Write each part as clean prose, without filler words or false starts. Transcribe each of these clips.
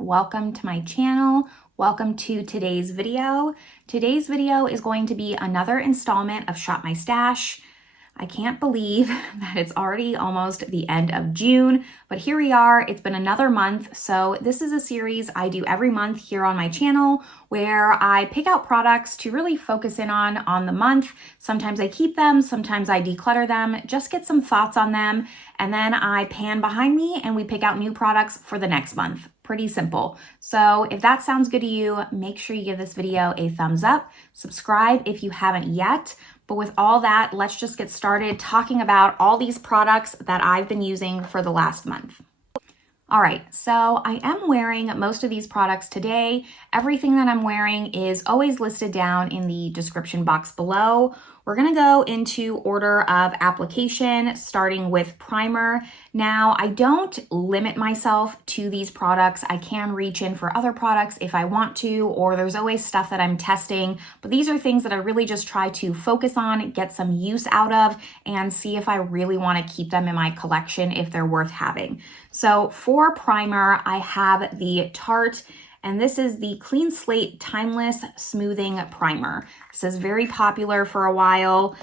welcome to my channel. Welcome to today's video. Today's video is going to be another installment of Shop My Stash. I can't believe that it's already almost the end of June, but here we are. It's been another month. So this is a series I do every month here on my channel where I pick out products to really focus in on the month. Sometimes I keep them, sometimes I declutter them, just get some thoughts on them. And then I pan behind me and we pick out new products for the next month. Pretty simple. So if that sounds good to you, make sure you give this video a thumbs up, subscribe if you haven't yet. But with all that, let's just get started talking about all these products that I've been using for the last month. All right, so I am wearing most of these products today. Everything that I'm wearing is always listed down in the description box below. We're gonna go into order of application, starting with primer. Now, I don't limit myself to these products. I can reach in for other products if I want to, or there's always stuff that I'm testing, but these are things that I really just try to focus on, get some use out of, and see if I really wanna keep them in my collection if they're worth having. So for primer, I have the Tarte, and this is the Clean Slate Timeless Smoothing Primer. This is very popular for a while.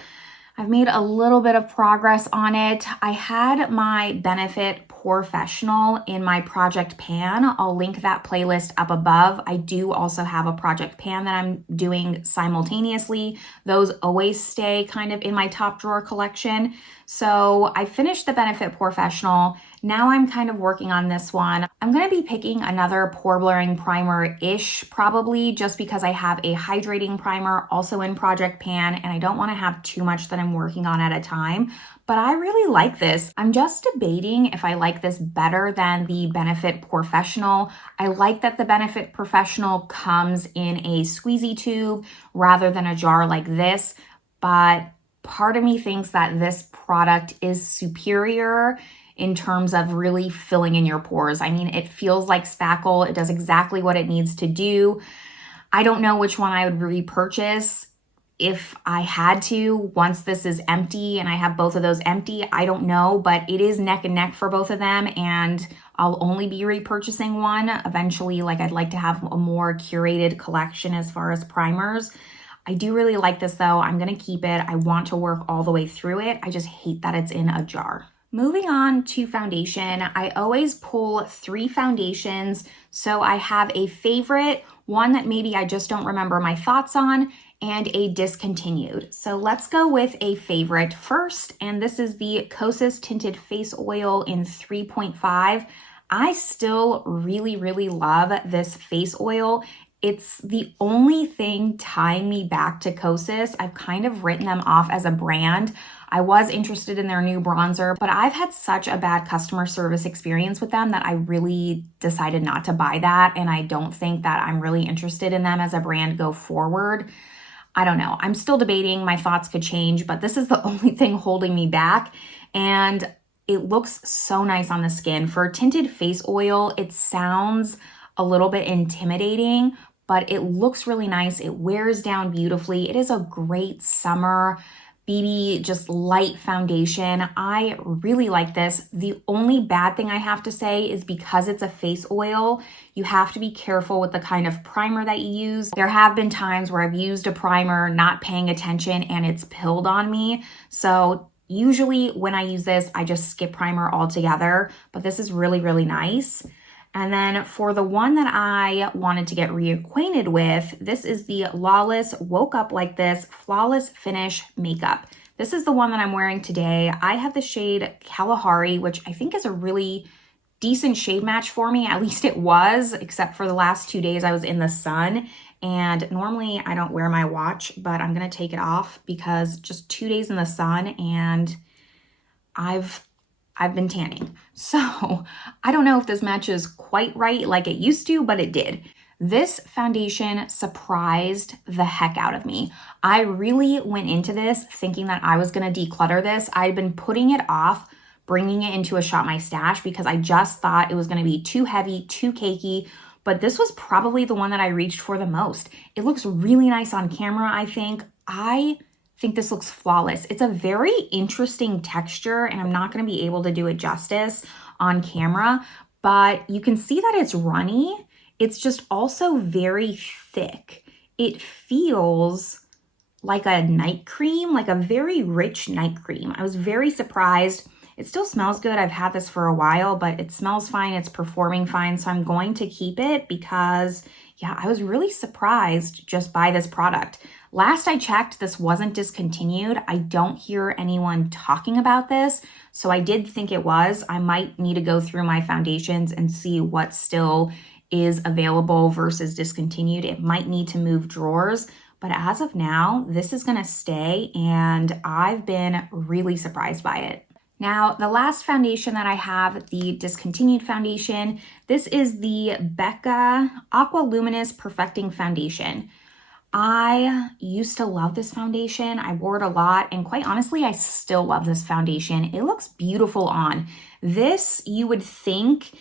I've made a little bit of progress on it. I had my Benefit Professional in my project pan. I'll link that playlist up above. I do also have a project pan that I'm doing simultaneously. Those always stay kind of in my top drawer collection. So I finished the Benefit Professional. Now I'm kind of working on this one. I'm going to be picking another pore blurring primer-ish, probably just because I have a hydrating primer also in project pan and I don't want to have too much that I'm working on at a time. But I really like this. I'm just debating if I like this better than the Benefit Professional. I like that the Benefit Professional comes in a squeezy tube rather than a jar like this, but part of me thinks that this product is superior in terms of really filling in your pores. I mean, it feels like spackle. It does exactly what it needs to do. I don't know which one I would repurchase if I had to once this is empty and I have both of those empty. I don't know, but it is neck and neck for both of them, and I'll only be repurchasing one. Eventually, like, I'd like to have a more curated collection as far as primers. I do really like this though. I'm gonna keep it. I want to work all the way through it. I just hate that it's in a jar. Moving on to foundation, I always pull 3 foundations. So I have a favorite, one that maybe I just don't remember my thoughts on, and a discontinued. So let's go with a favorite first, and this is the Kosas Tinted Face Oil in 3.5. I still really love this face oil. It's the only thing tying me back to Kosas. I've kind of written them off as a brand. I was interested in their new bronzer, but I've had such a bad customer service experience with them that I really decided not to buy that, and I don't think that I'm really interested in them as a brand go forward. I don't know. I'm still debating. My thoughts could change, but this is the only thing holding me back, and it looks so nice on the skin. For tinted face oil, it sounds a little bit intimidating, but it looks really nice. It wears down beautifully. It is a great summer BB, just light foundation. I really like this. The only bad thing I have to say is because it's a face oil, you have to be careful with the kind of primer that you use. There have been times where I've used a primer not paying attention and it's pilled on me. So usually when I use this, I just skip primer altogether, but this is really nice. And then for the one that I wanted to get reacquainted with, this is the Lawless Woke Up Like This Flawless Finish Makeup. This is the one that I'm wearing today. I have the shade Kalahari, which I think is a really decent shade match for me. At least it was, except for the last 2 days I was in the sun. And normally I don't wear my watch, but I'm gonna take it off because just 2 days in the sun and I've been tanning. So I don't know if this matches quite right like it used to, but it did. This foundation surprised the heck out of me. I really went into this thinking that I was gonna declutter this. I'd been putting it off, bringing it into a Shop My Stash because I just thought it was gonna be too heavy, too cakey, but this was probably the one that I reached for the most. It looks really nice on camera, I think. I think this looks flawless. It's a very interesting texture, and I'm not going to be able to do it justice on camera, but you can see that it's runny It's just also very thick. It feels like a night cream, like a very rich night cream. I was very surprised. It still smells good. I've had this for a while, but it smells fine. It's performing fine. So I'm going to keep it because, yeah, I was really surprised just by this product. Last I checked, this wasn't discontinued. I don't hear anyone talking about this. So I did think it was. I might need to go through my foundations and see what still is available versus discontinued. It might need to move drawers. But as of now, this is gonna stay, and I've been really surprised by it. Now, the last foundation that I have, the discontinued foundation, this is the Becca Aqua Luminous Perfecting Foundation. I used to love this foundation. I wore it a lot, and quite honestly, I still love this foundation. It looks beautiful on. This, you would think,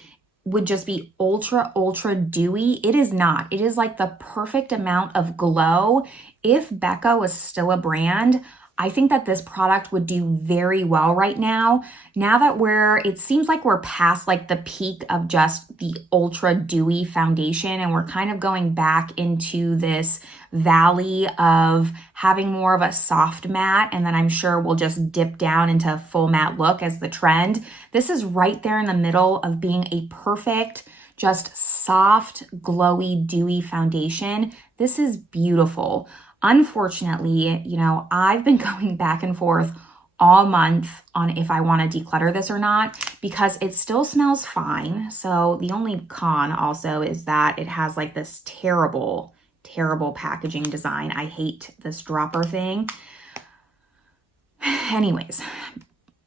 would just be ultra dewy. It is not. It is like the perfect amount of glow. If Becca was still a brand, I think that this product would do very well right now. Now that it seems like we're past like the peak of just the ultra dewy foundation, and we're kind of going back into this valley of having more of a soft matte, and then I'm sure we'll just dip down into a full matte look as the trend. This is right there in the middle of being a perfect, just soft, glowy, dewy foundation. This is beautiful. Unfortunately, you know, I've been going back and forth all month on if I want to declutter this or not, because it still smells fine. So the only con also is that it has like this terrible packaging design. I hate this dropper thing. Anyways,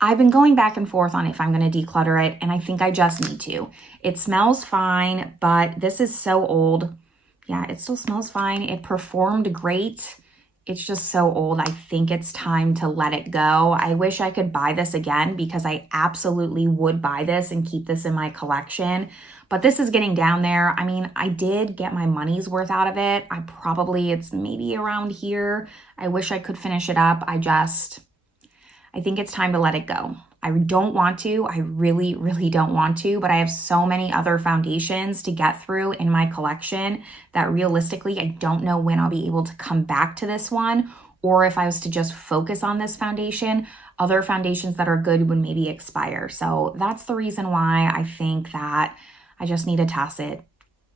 I've been going back and forth on if I'm going to declutter it, and I think I just need to. It smells fine, but this is so old. Yeah, it still smells fine. It performed great. It's just so old. I think it's time to let it go. I wish I could buy this again because I absolutely would buy this and keep this in my collection. But this is getting down there. I mean, I did get my money's worth out of it. It's maybe around here. I wish I could finish it up. I think it's time to let it go. I don't want to. I really don't want to, but I have so many other foundations to get through in my collection that realistically, I don't know when I'll be able to come back to this one, or if I was to just focus on this foundation, other foundations that are good would maybe expire. So that's the reason why I think that I just need to toss it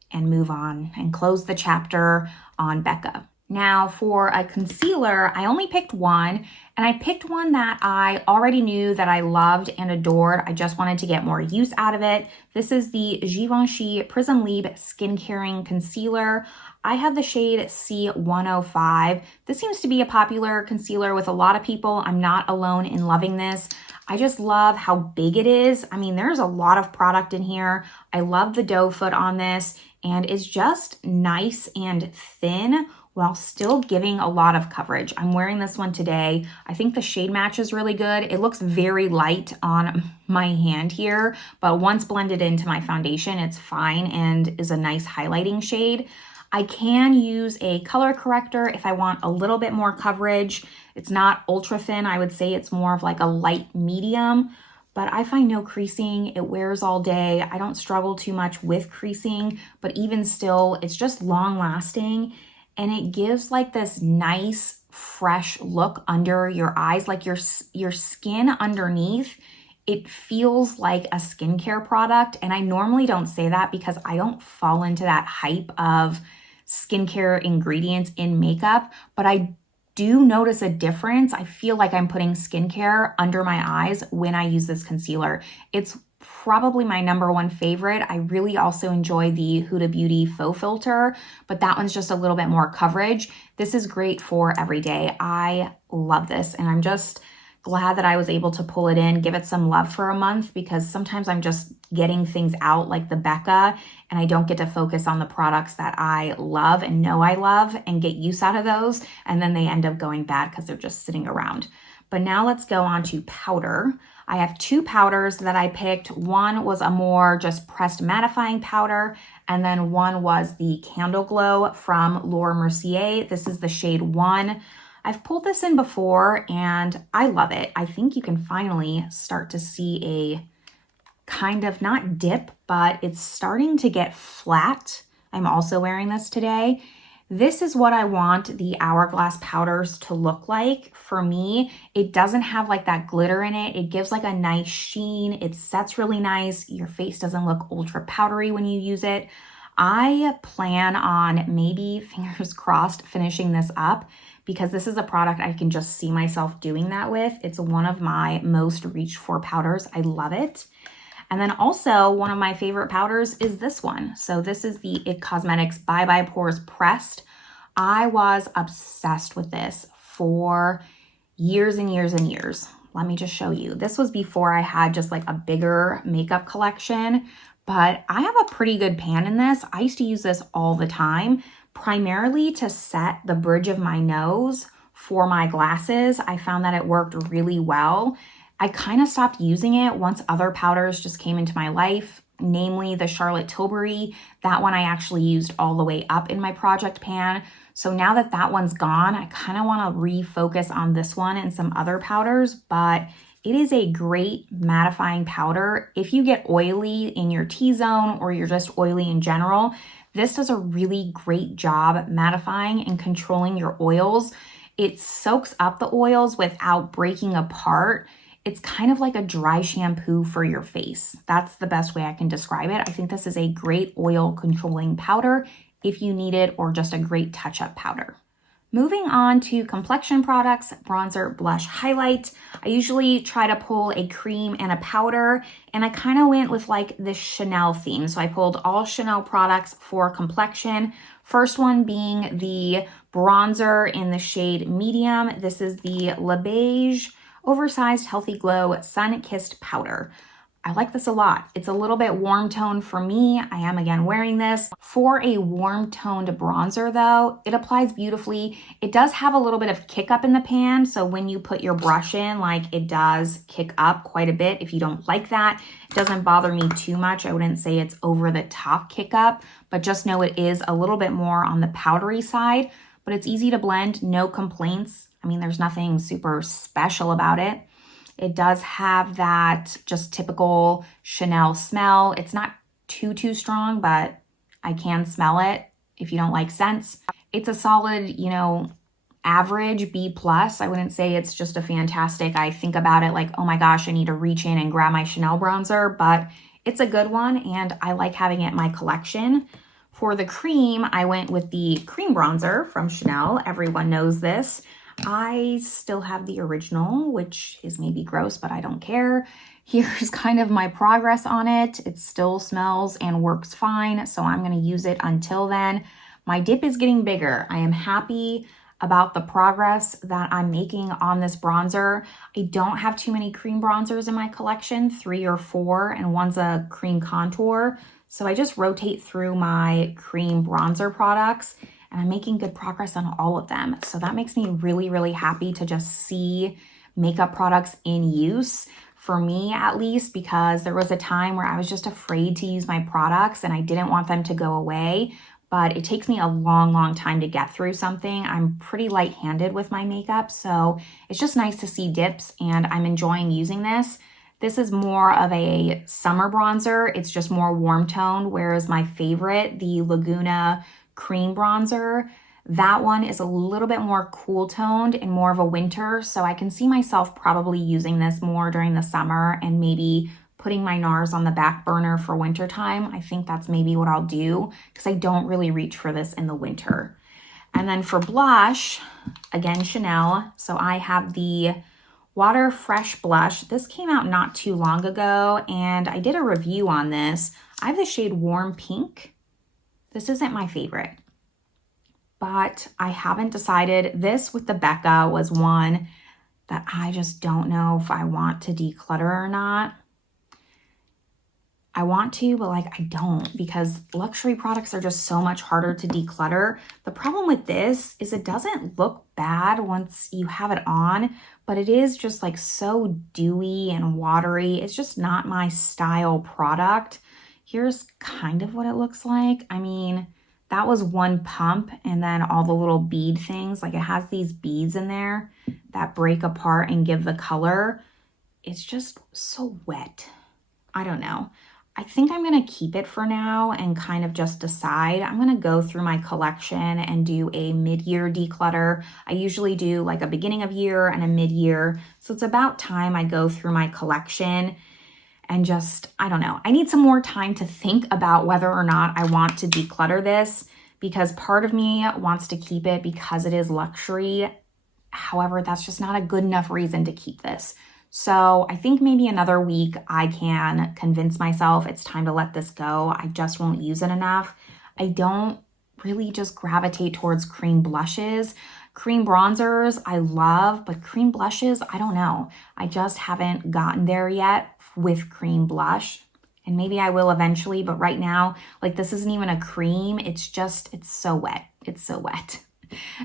and move on and close the chapter on Becca. Now for a concealer, I only picked one, and I picked one that I already knew that I loved and adored. I just wanted to get more use out of it. This is the Givenchy Prisme Libre Skin Caring Concealer. I have the shade C105. This seems to be a popular concealer with a lot of people. I'm not alone in loving this. I just love how big it is. I mean, there's a lot of product in here. I love the doe foot on this, and it's just nice and thin while still giving a lot of coverage. I'm wearing this one today. I think the shade match is really good. It looks very light on my hand here, but once blended into my foundation, it's fine and is a nice highlighting shade. I can use a color corrector if I want a little bit more coverage. It's not ultra thin. I would say it's more of like a light medium, but I find no creasing. It wears all day. I don't struggle too much with creasing, but even still, it's just long lasting. And it gives like this nice, fresh look under your eyes, like your skin underneath. It feels like a skincare product. And I normally don't say that because I don't fall into that hype of skincare ingredients in makeup, but I do notice a difference. I feel like I'm putting skincare under my eyes when I use this concealer. It's probably my #1 favorite. I really also enjoy the Huda Beauty Faux Filter, but that one's just a little bit more coverage. This is great for every day. I love this, and I'm just glad that I was able to pull it in, give it some love for a month, because sometimes I'm just getting things out like the Becca, and I don't get to focus on the products that I love and know I love and get use out of those, and then they end up going bad because they're just sitting around. But now let's go on to powder. I have 2 powders that I picked. One was a more just pressed mattifying powder, and then one was the Candleglow from Mercier. This is the shade 1. I've pulled this in before and I love it. I think you can finally start to see a kind of, not dip, but it's starting to get flat. I'm also wearing this today. This is what I want the Hourglass powders to look like. For me, it doesn't have like that glitter in it. It gives like a nice sheen. It sets really nice. Your face doesn't look ultra powdery when you use it. I plan on maybe, fingers crossed, finishing this up because this is a product I can just see myself doing that with. It's one of my most reached for powders. I love it. And then also one of my favorite powders is this one. So this is the IT Cosmetics Bye Bye Pores Pressed. I was obsessed with this for years and years and years. Let me just show you. This was before I had just like a bigger makeup collection, but I have a pretty good pan in this. I used to use this all the time, primarily to set the bridge of my nose for my glasses. I found that it worked really well. I kind of stopped using it once other powders just came into my life, namely the Charlotte Tilbury. That one I actually used all the way up in my project pan. So now that that one's gone, I kind of want to refocus on this one and some other powders, but it is a great mattifying powder. If you get oily in your T-zone or you're just oily in general, this does a really great job mattifying and controlling your oils. It soaks up the oils without breaking apart. It's kind of like a dry shampoo for your face. That's the best way I can describe it. I think this is a great oil controlling powder if you need it, or just a great touch-up powder. Moving on to complexion products, bronzer, blush, highlight. I usually try to pull a cream and a powder, and I kind of went with like this Chanel theme. So I pulled all Chanel products for complexion. First one being the bronzer in the shade medium. This is the Le Beige Oversized Healthy Glow Sun Kissed Powder. I like this a lot. It's a little bit warm toned for me. I am again wearing this. For a warm toned bronzer though, it applies beautifully. It does have a little bit of kick up in the pan. So when you put your brush in, like it does kick up quite a bit. If you don't like that, it doesn't bother me too much. I wouldn't say it's over the top kick up, but just know it is a little bit more on the powdery side, but it's easy to blend, no complaints. I mean, there's nothing super special about it. It does have that just typical Chanel smell. It's not too strong, but I can smell it if you don't like scents. It's a solid, you know, average B+. I wouldn't say it's just a fantastic, I think about it like, oh my gosh, I need to reach in and grab my Chanel bronzer, but it's a good one and I like having it in my collection. For the cream, I went with the cream bronzer from Chanel. Everyone knows this. I still have the original, which is maybe gross, but I don't care. Here's kind of my progress on it. It still smells and works fine, so I'm going to use it until then. My dip is getting bigger. I am happy about the progress that I'm making on this bronzer. I don't have too many cream bronzers in my collection, 3 or 4, and one's a cream contour. So I just rotate through my cream bronzer products, and I'm making good progress on all of them. So that makes me really happy to just see makeup products in use, for me at least, because there was a time where I was just afraid to use my products and I didn't want them to go away. But it takes me a long time to get through something. I'm pretty light-handed with my makeup, so it's just nice to see dips, and I'm enjoying using this. This is more of a summer bronzer. It's just more warm toned, whereas my favorite, the Laguna cream bronzer, that one is a little bit more cool toned and more of a winter. So I can see myself probably using this more during the summer and maybe putting my NARS on the back burner for winter time. I think that's maybe what I'll do because I don't really reach for this in the winter. And then for blush, again, Chanel. So I have the Water Fresh Blush. This came out not too long ago and I did a review on this. I have the shade Warm Pink. This isn't my favorite, but I haven't decided. This with the Becca was one that I just don't know if I want to declutter or not. I want to, but like I don't, because luxury products are just so much harder to declutter. The problem with this is it doesn't look bad once you have it on, but it is just like so dewy and watery. It's just not my style product. Here's kind of what it looks like. I mean, that was one pump and then all the little bead things, like it has these beads in there that break apart and give the color. It's just so wet. I don't know. I think I'm going to keep it for now and kind of just decide. I'm going to go through my collection and do a mid-year declutter. I usually do like a beginning of year and a mid-year. So it's about time I go through my collection and just, I don't know. I need some more time to think about whether or not I want to declutter this, because part of me wants to keep it because it is luxury. However, that's just not a good enough reason to keep this. So I think maybe another week I can convince myself it's time to let this go. I just won't use it enough. I don't really just gravitate towards cream blushes. Cream bronzers I love, but cream blushes, I don't know. I just haven't gotten there yet with cream blush. And maybe I will eventually, but right now, like, this isn't even a cream. It's so wet. It's so wet.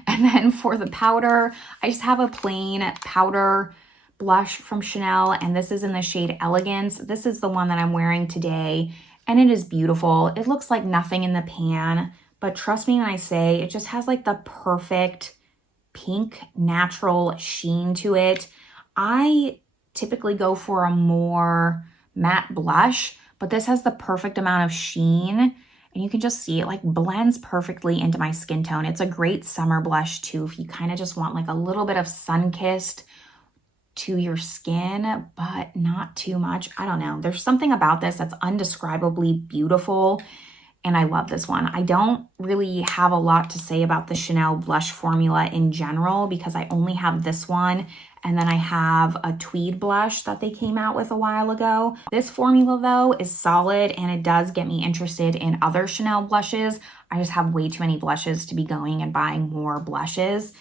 And then for the powder, I just have a plain powder blush from Chanel, and this is in the shade Elegance. This is the one that I'm wearing today, and it is beautiful. It looks like nothing in the pan, but trust me when I say it just has like the perfect pink natural sheen to it. I typically go for a more matte blush, but this has the perfect amount of sheen, and you can just see it like blends perfectly into my skin tone. It's a great summer blush too if you kind of just want like a little bit of sun-kissed to your skin, but not too much. I don't know. There's something about this that's undescribably beautiful, and I love this one. I don't really have a lot to say about the Chanel blush formula in general because I only have this one, and then I have a tweed blush that they came out with a while ago. This formula though is solid, and it does get me interested in other Chanel blushes. I just have way too many blushes to be going and buying more blushes.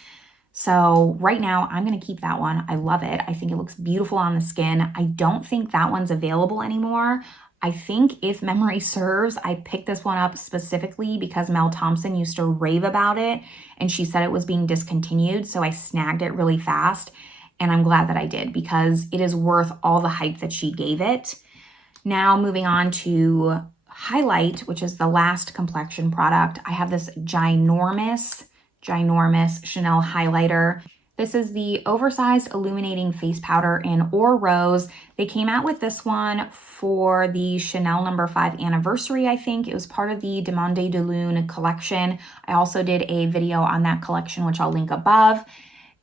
So right now I'm going to keep that one. I love it. I think it looks beautiful on the skin. I don't think that one's available anymore. I think, if memory serves, I picked this one up specifically because Mel Thompson used to rave about it and she said it was being discontinued. So I snagged it really fast, and I'm glad that I did because it is worth all the hype that she gave it. Now moving on to Highlight, which is the last complexion product. I have this ginormous Chanel highlighter. This is the oversized illuminating face powder in Or Rose. They came out with this one for the Chanel No. 5 anniversary, I think. It was part of the Demande de Lune collection. I also did a video on that collection, which I'll link above.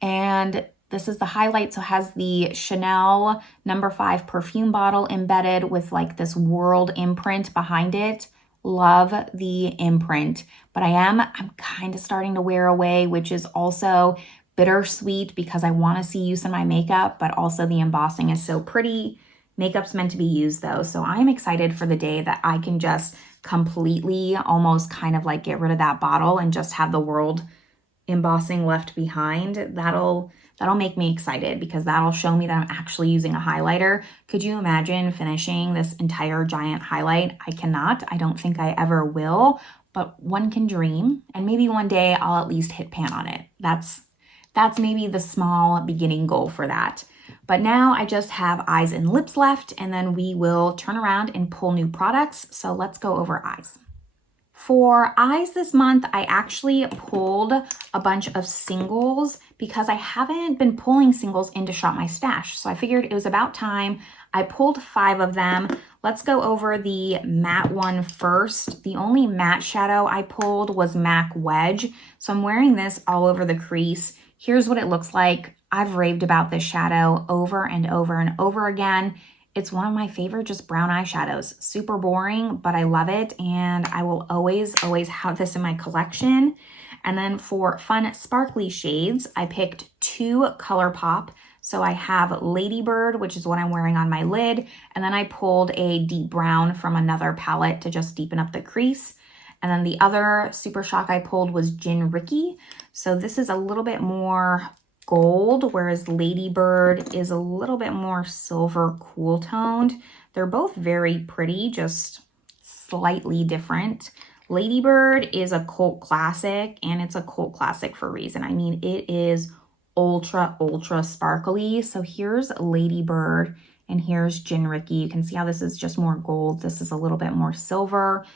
And this is the highlight. So it has the Chanel No. 5 perfume bottle embedded with like this world imprint behind it. Love the imprint, but I'm kind of starting to wear away, which is also bittersweet because I want to see use in my makeup, but also the embossing is so pretty. Makeup's meant to be used though, so I'm excited for the day that I can just completely almost kind of like get rid of that bottle and just have the world embossing left behind. That'll make me excited because that'll show me that I'm actually using a highlighter. Could you imagine finishing this entire giant highlight? I cannot. I don't think I ever will, but one can dream, and maybe one day I'll at least hit pan on it. That's maybe the small beginning goal for that. But now I just have eyes and lips left, and then we will turn around and pull new products. So let's go over eyes. For eyes this month, I actually pulled a bunch of singles because I haven't been pulling singles into Shop My Stash. So I figured it was about time. I pulled 5 of them. Let's go over the matte one first. The only matte shadow I pulled was MAC Wedge. So I'm wearing this all over the crease. Here's what it looks like. I've raved about this shadow over and over and over again. It's one of my favorite just brown eyeshadows. Super boring, but I love it, and I will always have this in my collection. And then for fun sparkly shades, I picked 2 Colourpop. So I have Ladybird, which is what I'm wearing on my lid, and then I pulled a deep brown from another palette to just deepen up the crease. And then the other Super Shock I pulled was Givenchy. So this is a little bit more gold, whereas Ladybird is a little bit more silver cool toned. They're both very pretty, just slightly different. Ladybird is a cult classic, and it's a cult classic for a reason. I mean, it is ultra sparkly. So here's Ladybird and here's Givenchy. You can see how this is just more gold. This is a little bit more silver.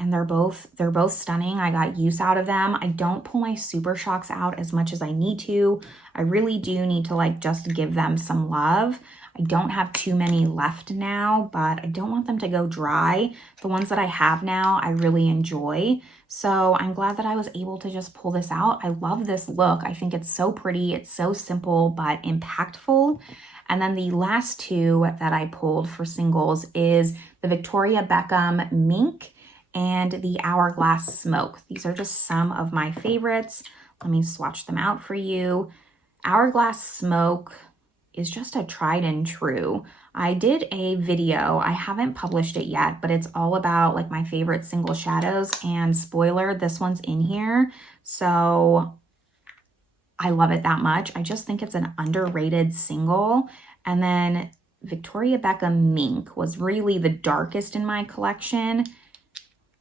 And they're both stunning. I got use out of them. I don't pull my Super Shocks out as much as I need to. I really do need to like just give them some love. I don't have too many left now, but I don't want them to go dry. The ones that I have now, I really enjoy. So I'm glad that I was able to just pull this out. I love this look. I think it's so pretty. It's so simple, but impactful. And then the last two that I pulled for singles is the Victoria Beckham Mink and the Hourglass Smoke. These are just some of my favorites. Let me swatch them out for you. Hourglass Smoke is just a tried and true. I did a video, I haven't published it yet, but it's all about like my favorite single shadows, and spoiler, this one's in here. So I love it that much. I just think it's an underrated single. And then Victoria Beckham Mink was really the darkest in my collection.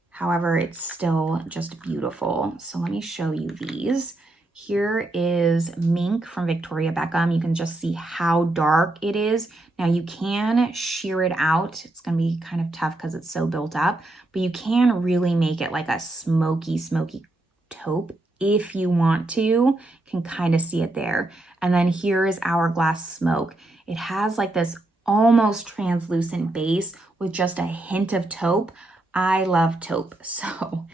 However, it's still just beautiful. So let me show you these. Here is Mink from Victoria Beckham. You can just see how dark it is. Now you can shear it out. It's gonna be kind of tough because it's so built up, but you can really make it like a smoky taupe if you want to. You can kind of see it there. And then here is Hourglass Smoke. It has like this almost translucent base with just a hint of taupe. I love taupe, so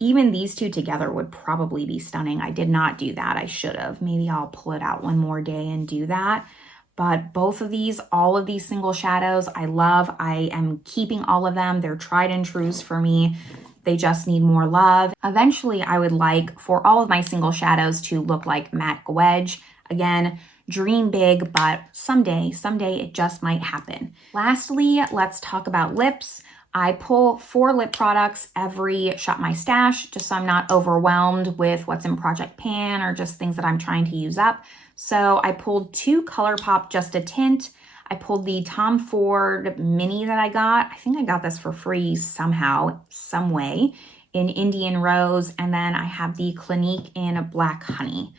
even these two together would probably be stunning. I did not do that. I should have. Maybe I'll pull it out one more day and do that. But both of these, all of these single shadows, I love. I am keeping all of them. They're tried and trues for me. They just need more love. Eventually, I would like for all of my single shadows to look like matte Wedge. Again, dream big, but someday it just might happen. Lastly, let's talk about lips. I pull 4 lip products every Shop My Stash, just so I'm not overwhelmed with what's in Project Pan or just things that I'm trying to use up. So I pulled 2 Colourpop Just a Tint. I pulled the Tom Ford Mini that I got. I think I got this for free somehow, some way, in Indian Rose. And then I have the Clinique in Black Honey.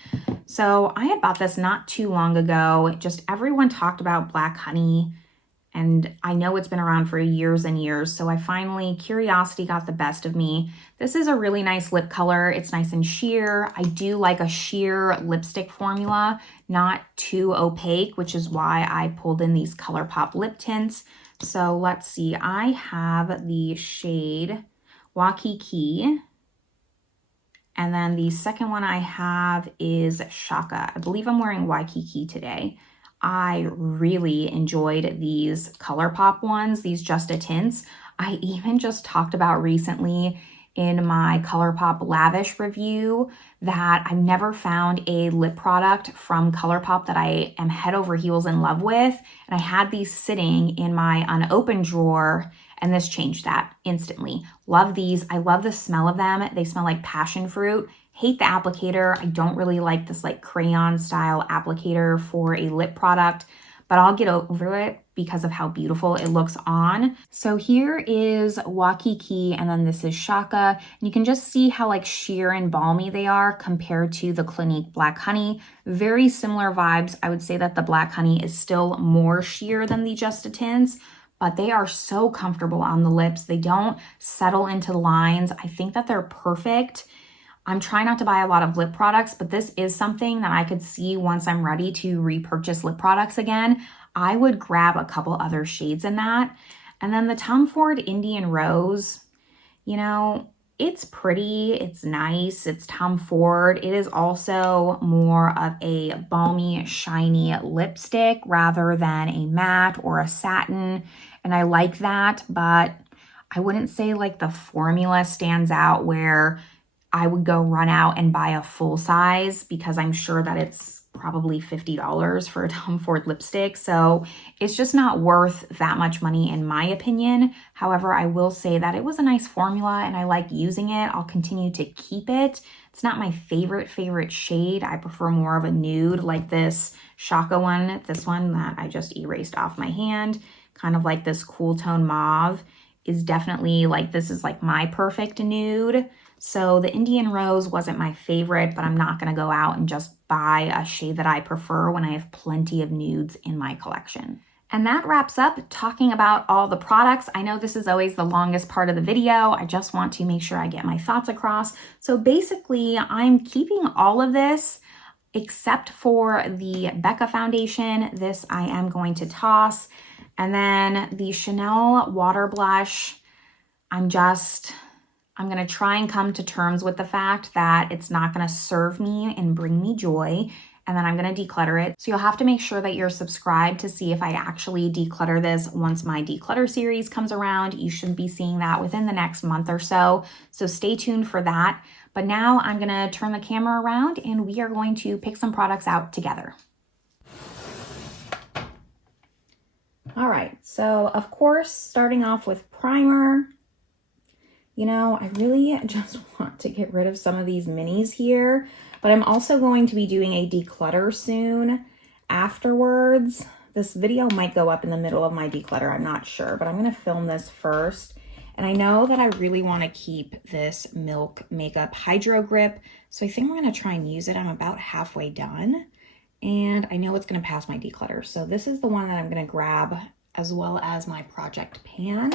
So I had bought this not too long ago. Just everyone talked about Black Honey, and I know it's been around for years and years, so I finally, curiosity got the best of me. This is a really nice lip color. It's nice and sheer. I do like a sheer lipstick formula, not too opaque, which is why I pulled in these Colourpop lip tints. So let's see, I have the shade Waikiki, and then the second one I have is Shaka. I believe I'm wearing Waikiki today. I really enjoyed these Colourpop ones, these Just a Tints. I even just talked about recently in my Colourpop Lavish review that I've never found a lip product from Colourpop that I am head over heels in love with. And I had these sitting in my unopened drawer, and this changed that instantly. Love these. I love the smell of them. They smell like passion fruit. Hate the applicator. I don't really like this like crayon style applicator for a lip product, but I'll get over it because of how beautiful it looks on. So here is Waikiki, and then this is Shaka. And you can just see how like sheer and balmy they are compared to the Clinique Black Honey. Very similar vibes. I would say that the Black Honey is still more sheer than the Just a Tints, but they are so comfortable on the lips. They don't settle into the lines. I think that they're perfect. I'm trying not to buy a lot of lip products, but this is something that I could see once I'm ready to repurchase lip products again. I would grab a couple other shades in that. And then the Tom Ford Indian Rose, you know, it's pretty, it's nice, it's Tom Ford. It is also more of a balmy, shiny lipstick rather than a matte or a satin. And I like that, but I wouldn't say like the formula stands out where I would go run out and buy a full size, because I'm sure that it's probably $50 for a Tom Ford lipstick. So it's just not worth that much money in my opinion. However, I will say that it was a nice formula and I like using it. I'll continue to keep it. It's not my favorite shade. I prefer more of a nude like this Shaka one, this one that I just erased off my hand, kind of like this cool tone mauve is definitely like, this is like my perfect nude. So the Indian Rose wasn't my favorite, but I'm not going to go out and just buy a shade that I prefer when I have plenty of nudes in my collection. And that wraps up talking about all the products. I know this is always the longest part of the video. I just want to make sure I get my thoughts across. So basically, I'm keeping all of this. except for the Becca foundation. This I am going to toss. And then the Chanel water blush, I'm going to try and come to terms with the fact that it's not going to serve me and bring me joy. And then I'm going to declutter it. So you'll have to make sure that you're subscribed to see if I actually declutter this once my declutter series comes around. You should be seeing that within the next month or so. So stay tuned for that. But now I'm going to turn the camera around and we are going to pick some products out together. All right, so of course, starting off with primer. You know, I really just want to get rid of some of these minis here, but I'm also going to be doing a declutter soon afterwards. This video might go up in the middle of my declutter, I'm not sure, but I'm going to film this first. And I know that I really want to keep this Milk Makeup Hydro Grip, so I think I'm going to try and use it. I'm about halfway done, and I know it's going to pass my declutter. So this is the one that I'm going to grab, as well as my project pan.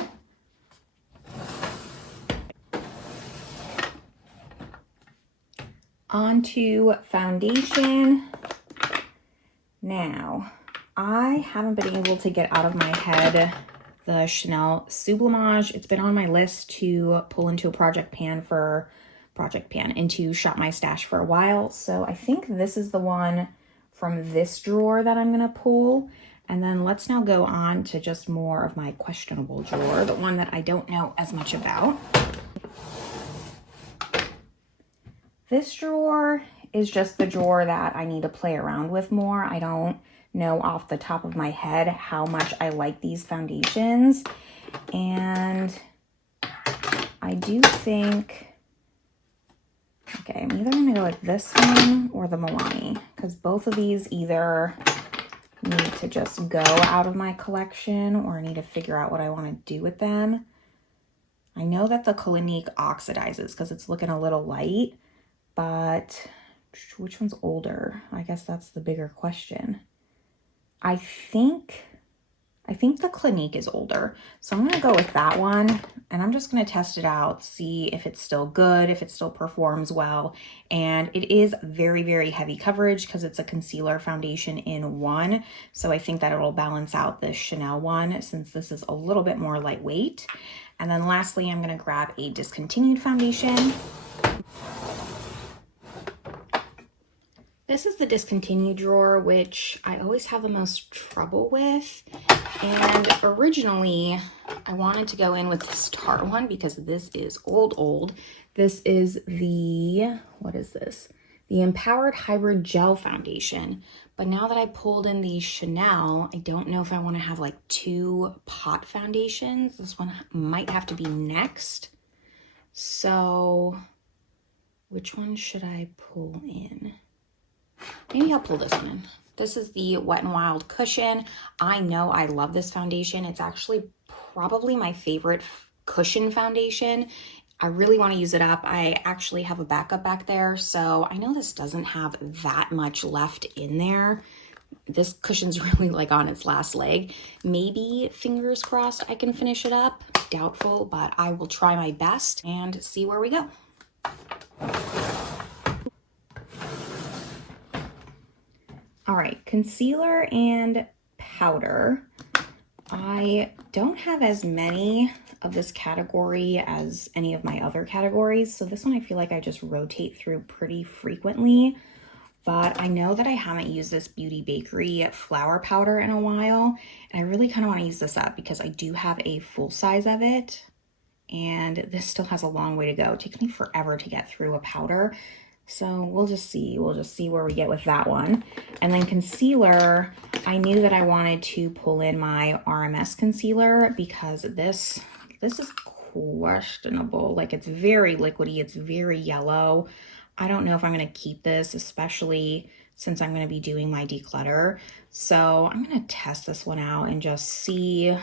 Onto foundation. Now, I haven't been able to get out of my head the Chanel Sublimage. It's been on my list to pull into a project pan into Shop My Stash for a while. So I think this is the one from this drawer that I'm gonna pull. And then let's now go on to just more of my questionable drawer, the one that I don't know as much about. This drawer is just the drawer that I need to play around with more. I don't know off the top of my head how much I like these foundations. And I do think, okay, I'm either gonna go with this one or the Milani, because both of these either need to just go out of my collection or I need to figure out what I want to do with them. I know that the Clinique oxidizes because it's looking a little light, but which one's older? I guess that's the bigger question. I think the Clinique is older. So I'm going to go with that one, and I'm just going to test it out, see if it's still good, if it still performs well. And it is very, very heavy coverage because it's a concealer foundation in one. So I think that it'll balance out the Chanel one since this is a little bit more lightweight. And then lastly, I'm going to grab a discontinued foundation. This is the discontinued drawer, which I always have the most trouble with. And originally, I wanted to go in with this Tarte one because this is old. This is the, what is this? The Empowered Hybrid Gel Foundation. But now that I pulled in the Chanel, I don't know if I want to have like two pot foundations. This one might have to be next. So which one should I pull in? Maybe I'll pull this one in. This is the Wet n Wild Cushion. I know I love this foundation. It's actually probably my favorite cushion foundation. I really want to use it up. I actually have a backup back there, so I know this doesn't have that much left in there. This cushion's really like on its last leg. Maybe, fingers crossed, I can finish it up. Doubtful, but I will try my best and see where we go. All right, concealer and powder. I don't have as many of this category as any of my other categories, so this one I feel like I just rotate through pretty frequently, but I know that I haven't used this Beauty Bakery flour powder in a while, and I really kind of want to use this up because I do have a full size of it, and this still has a long way to go. It takes me forever to get through a powder. So we'll just see where we get with that one. And then concealer, I knew that I wanted to pull in my RMS concealer because this is questionable. Like, it's very liquidy, it's very yellow. I don't know if I'm gonna keep this, especially since I'm gonna be doing my declutter. So I'm gonna test this one out and just see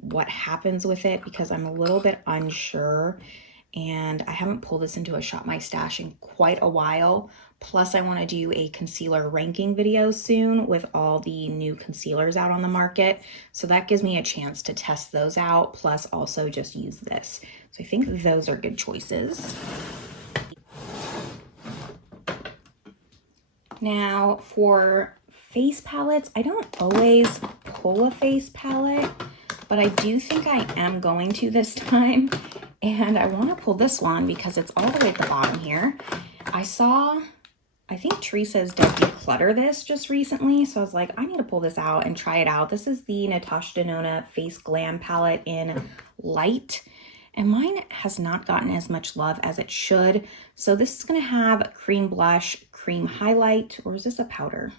what happens with it because I'm a little bit unsure. And I haven't pulled this into a Shop My Stash in quite a while. Plus, I want to do a concealer ranking video soon with all the new concealers out on the market. So that gives me a chance to test those out, plus also just use this. So I think those are good choices. Now for face palettes, I don't always pull a face palette, but I do think I am going to this time. And I want to pull this one because it's all the way at the bottom here. I think Teresa's did declutter this just recently, so I was like, I need to pull this out and try it out. This is the Natasha Denona Face Glam palette in Light, and mine has not gotten as much love as it should. So this is going to have cream blush, cream highlight, or is this a powder?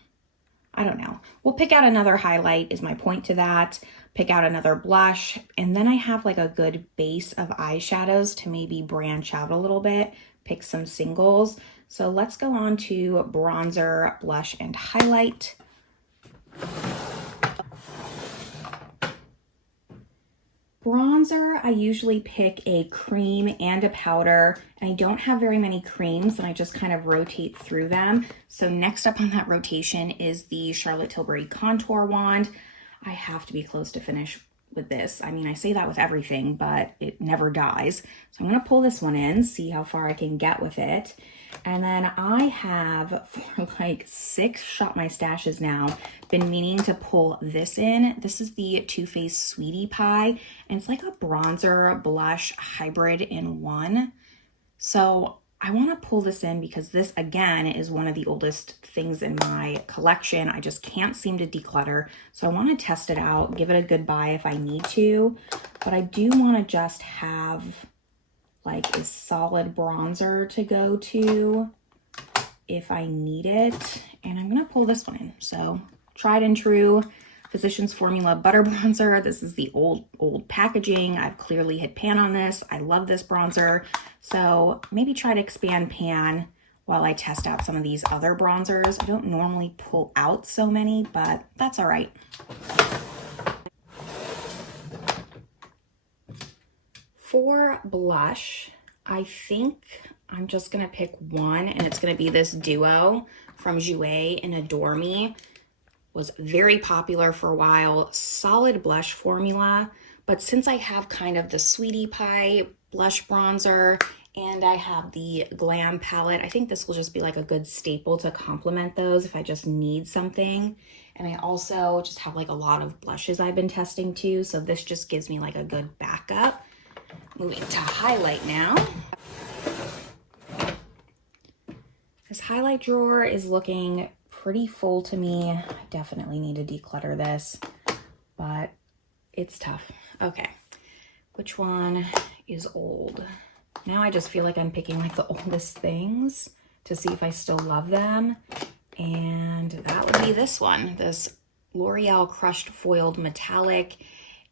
I don't know. We'll pick out another highlight is my point to that. Pick out another blush, and then I have like a good base of eyeshadows to maybe branch out a little bit, pick some singles. So let's go on to bronzer, blush, and highlight. Bronzer, I usually pick a cream and a powder, and I don't have very many creams, and I just kind of rotate through them. So next up on that rotation is the Charlotte Tilbury Contour Wand. I have to be close to finish with this. I mean, I say that with everything, but it never dies. So I'm going to pull this one in, see how far I can get with it. And then I have, for like 6 Shop My Stashes now, been meaning to pull this in. This is the Too Faced Sweetie Pie, and it's like a bronzer blush hybrid in one. So I want to pull this in because this, again, is one of the oldest things in my collection. I just can't seem to declutter. So I want to test it out, give it a good buy if I need to. But I do want to just have like a solid bronzer to go to if I need it. And I'm going to pull this one in. So tried and true Physicians Formula Butter Bronzer. This is the old packaging. I've clearly hit pan on this. I love this bronzer. So maybe try to expand pan while I test out some of these other bronzers. I don't normally pull out so many, but that's all right. For blush, I think I'm just going to pick one, and it's going to be this duo from Jouer in Adore Me. Was very popular for a while, solid blush formula, but since I have kind of the Sweetie Pie blush bronzer and I have the Glam palette, I think this will just be like a good staple to complement those if I just need something. And I also just have like a lot of blushes I've been testing too, so this just gives me like a good backup. Moving to highlight now. This highlight drawer is looking pretty full to me. I definitely need to declutter this, but it's tough. Okay, which one is old? Now I just feel like I'm picking like the oldest things to see if I still love them. And that would be this one, this L'Oreal Crushed Foiled Metallic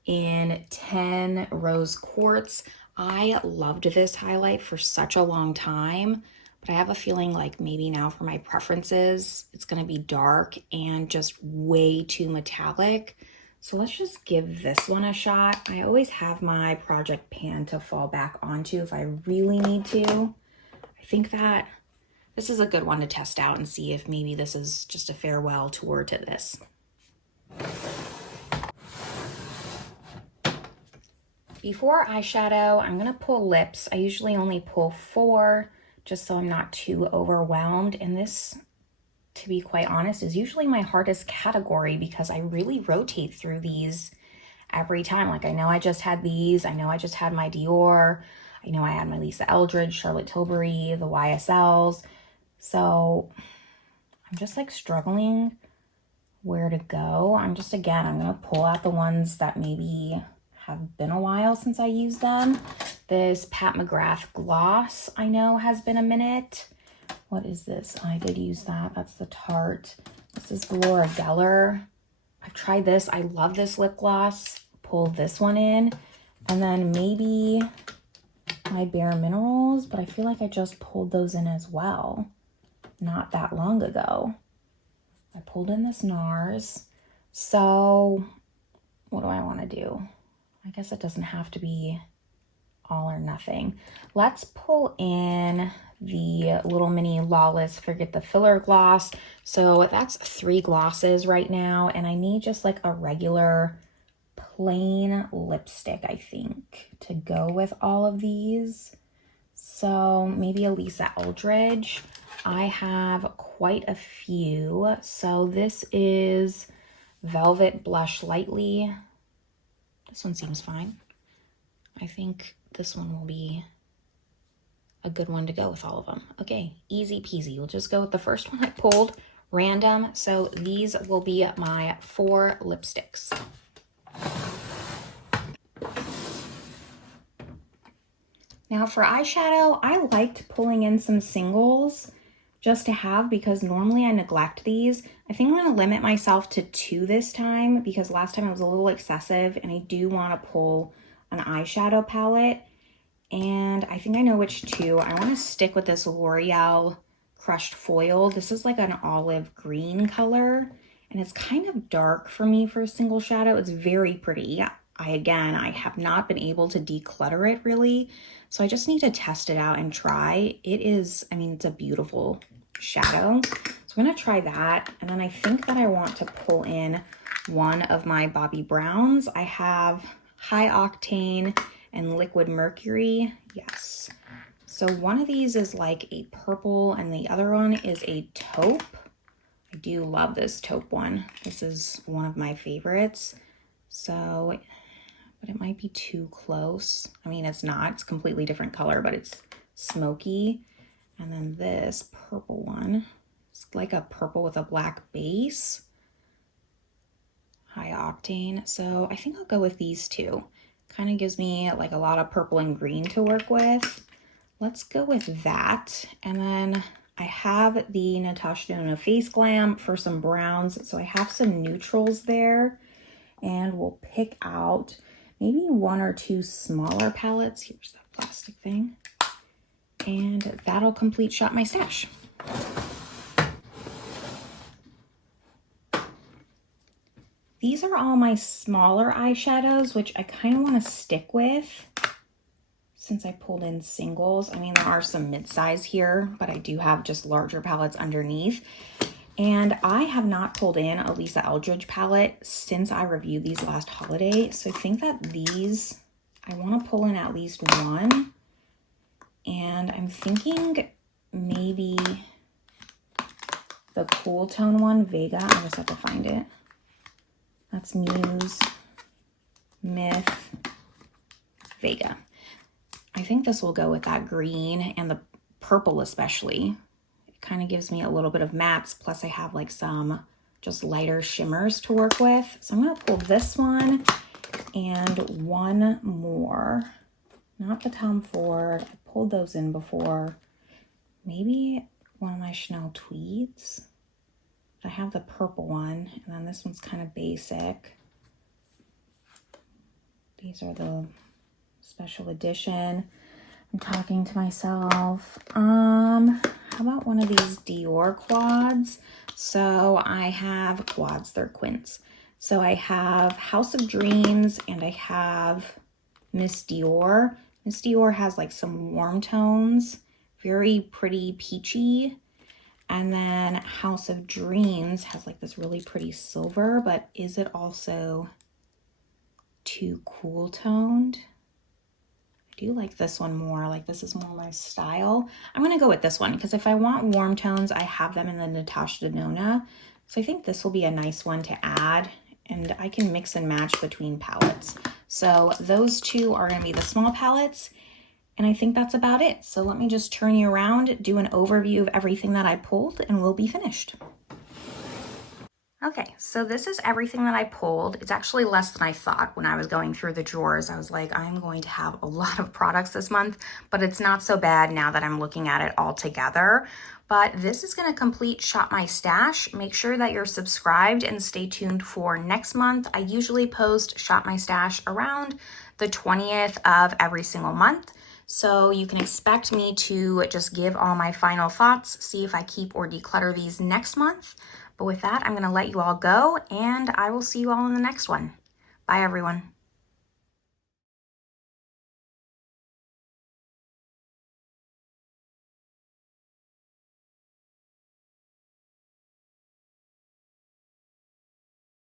in 10 Rose Quartz. I loved this highlight for such a long time, but I have a feeling like maybe now for my preferences, it's going to be dark and just way too metallic. So let's just give this one a shot. I always have my project pan to fall back onto if I really need to. I think that this is a good one to test out and see if maybe this is just a farewell tour to this. Before eyeshadow, I'm going to pull lips. I usually only pull 4 just so I'm not too overwhelmed. And this, to be quite honest, is usually my hardest category because I really rotate through these every time. Like I know I just had these. I know I just had my Dior. I know I had my Lisa Eldridge, Charlotte Tilbury, the YSLs. So I'm just like struggling where to go. I'm going to pull out the ones that maybe have been a while since I used them. This Pat McGrath gloss I know has been a minute. What is this? I did use that. That's the Tarte. This is Laura Geller. I've tried this. I love this lip gloss. Pull this one in. And then maybe my Bare Minerals, but I feel like I just pulled those in as well not that long ago. I pulled in this NARS. So what do I want to do? I guess it doesn't have to be all or nothing. Let's pull in the little mini Lawless Forget the Filler gloss. So that's 3 glosses right now, and I need just like a regular plain lipstick, I think, to go with all of these. So maybe a Lisa Eldridge. I have quite a few. So this is Velvet Blush Lightly. This one seems fine. I think this one will be a good one to go with all of them. Okay, easy peasy. We'll just go with the first one I pulled, random. So these will be my 4 lipsticks. Now for eyeshadow, I liked pulling in some singles just to have, because normally I neglect these. I think I'm gonna limit myself to 2 this time, because last time I was a little excessive, and I do wanna pull an eyeshadow palette. And I think I know which 2. I wanna stick with this L'Oreal Crushed Foil. This is like an olive green color, and it's kind of dark for me for a single shadow. It's very pretty. I have not been able to declutter it really, so I just need to test it out and try. It is, I mean, it's a beautiful shadow. So I'm gonna try that, and then I think that I want to pull in one of my Bobbi Browns. I have High Octane and Liquid Mercury, yes. So one of these is like a purple, and the other one is a taupe. I do love this taupe one. This is one of my favorites. So, but it might be too close. I mean, it's not, it's a completely different color, but it's smoky. And then this purple one, it's like a purple with a black base. High Octane. So I think I'll go with these 2. Kind of gives me like a lot of purple and green to work with. Let's go with that. And then I have the Natasha Denona Face Glam for some browns. So I have some neutrals there, and we'll pick out maybe 1 or 2 smaller palettes. Here's that plastic thing. And that'll complete Shop My Stash. These are all my smaller eyeshadows, which I kind of want to stick with since I pulled in singles. I mean, there are some mid-size here, but I do have just larger palettes underneath. And I have not pulled in a Lisa Eldridge palette since I reviewed these last holiday. So I think that these, I want to pull in at least 1. And I'm thinking maybe the Cool Tone one, Vega. I just have to find it. That's Muse, Myth, Vega. I think this will go with that green and the purple especially. It kind of gives me a little bit of mattes, plus I have like some just lighter shimmers to work with. So I'm gonna pull this one and 1 more. Not the Tom Ford, I pulled those in before. Maybe one of my Chanel Tweeds. I have the purple one, and then this one's kind of basic. These are the special edition. I'm talking to myself. How about one of these Dior quads? So I have quads, they're quints. So I have House of Dreams, and I have Miss Dior. Miss Dior has like some warm tones, very pretty peachy. And then House of Dreams has like this really pretty silver, but is it also too cool toned? I do like this one more. Like, this is more my style. I'm gonna go with this one because if I want warm tones, I have them in the Natasha Denona. So I think this will be a nice one to add, and I can mix and match between palettes. So those 2 are gonna be the small palettes. And I think that's about it. So let me just turn you around, do an overview of everything that I pulled, and we'll be finished. Okay, so this is everything that I pulled. It's actually less than I thought when I was going through the drawers. I was like, I'm going to have a lot of products this month, but it's not so bad now that I'm looking at it all together. But this is gonna complete Shop My Stash. Make sure that you're subscribed and stay tuned for next month. I usually post Shop My Stash around the 20th of every single month. So you can expect me to just give all my final thoughts, see if I keep or declutter these next month. But with that, I'm going to let you all go, and I will see you all in the next one. Bye, everyone.